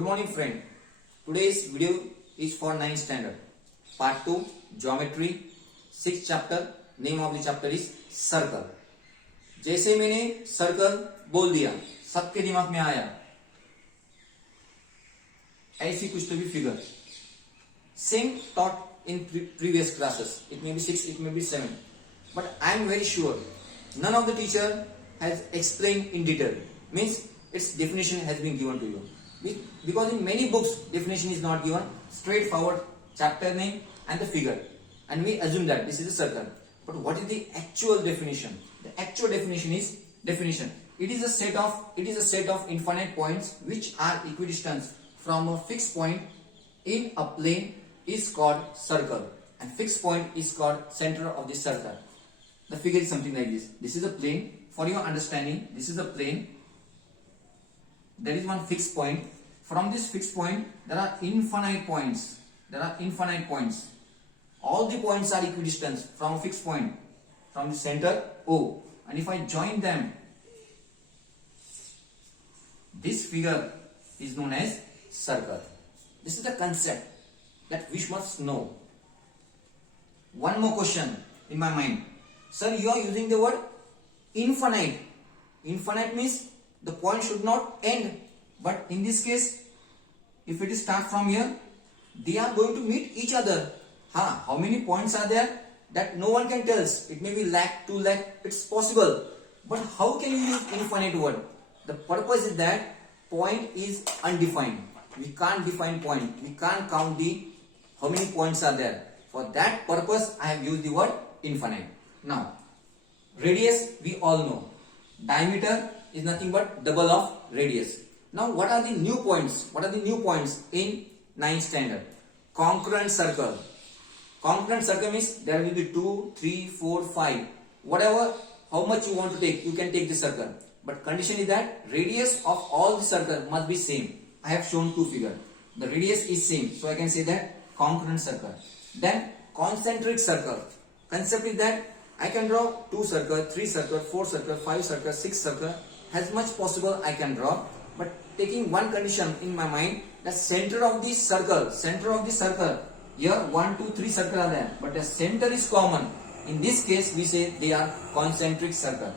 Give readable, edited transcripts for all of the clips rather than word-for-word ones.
Good morning friend. Today's video is for 9th standard. Part 2 Geometry 6th chapter. Name of the chapter is Circle. जैसे मैंने circle बोल दिया सबके दिमाग में आया ऐसी कुछ तो भी figure same taught in previous classes. It may be 6, it may be 7, but I am very sure none of the teacher has explained in detail. Means its definition has been given to you. Because in many books definition is not given, straightforward chapter name and the figure, and we assume that this is a circle. But what is the actual definition? The actual definition is definition. It is a set of infinite points which are equidistant from a fixed point in a plane is called circle, and fixed point is called center of the circle. The figure is something like this. This is a plane. For your understanding, this is a plane. There is one fixed point. From this fixed point, there are infinite points. All the points are equidistant from a fixed point, from the center O. And if I join them, this figure is known as circle. This is the concept that we must know. One more question in my mind. Sir, you are using the word infinite. Infinite means the point should not end. But in this case, if it is start from here, they are going to meet each other. How many points are there? That no one can tell us. It may be lakh, 2 lakh, it's possible. But how can you use infinite word? The purpose is that point is undefined. We can't define point. We can't count how many points are there. For that purpose, I have used the word infinite. Now, radius we all know. Diameter is nothing but double of radius. Now, what are the new points? What are the new points in 9th standard? Congruent circle. Congruent circle means there will be 2, 3, 4, 5. Whatever, how much you want to take, you can take the circle. But condition is that radius of all the circle must be same. I have shown two figures. The radius is same. So I can say that congruent circle. Then concentric circle. Concept is that I can draw 2 circles, 3 circles, 4 circles, 5 circles, 6 circles. As much possible I can draw. But taking one condition in my mind, the center of the circle, here 1, 2, 3 circles are there, but the center is common. In this case, we say they are concentric circle.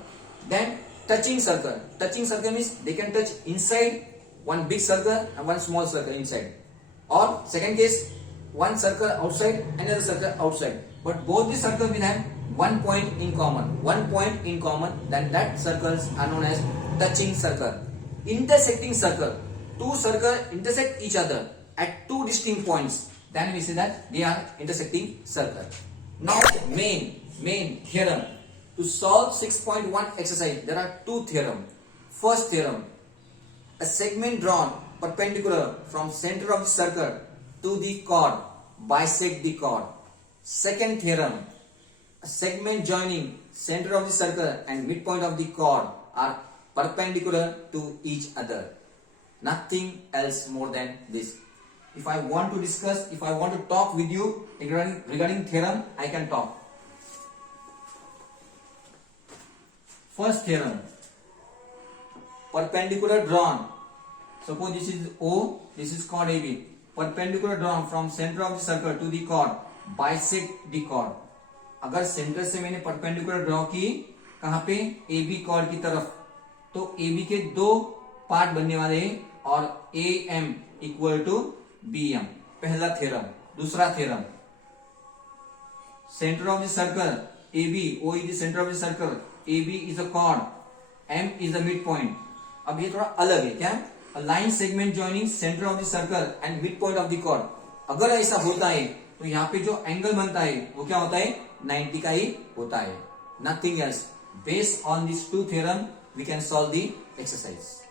Then touching circle. Touching circle means they can touch inside one big circle and one small circle inside. Or second case, one circle outside, another circle outside. But both the circles will have one point in common. Then that circles are known as touching circle. Intersecting circle. Two circles intersect each other at two distinct points. Then we say that they are intersecting circle. Now main theorem. To solve 6.1 exercise, there are two theorems. First theorem, a segment drawn perpendicular from center of the circle to the chord bisect the chord. Second theorem, a segment joining center of the circle and midpoint of the chord are perpendicular to each other. Nothing else more than this. If I want to discuss, if I want to talk with you regarding theorem, I can talk. First theorem, perpendicular drawn. Suppose this is O, this is chord AB. Perpendicular drawn from center of the circle to the chord bisect the chord. अगर centre से मैंने perpendicular draw की कहां पे AB chord की तरफ, तो AB के दो पार्ट बनने वाले हैं और AM इक्वल टू BM. पहला थ्योरम. दूसरा theorem, centre of the circle AB, O is the center of the circle, AB is a chord, M is the midpoint. अब ये थोड़ा अलग है. क्या? A line segment joining center of the circle and midpoint of the chord. अगर ऐसा होता है तो यहाँ पे जो एंगल बनता है वो क्या होता है? 90 का ही होता है. Nothing else. Based on these two theorem, we can solve the exercise.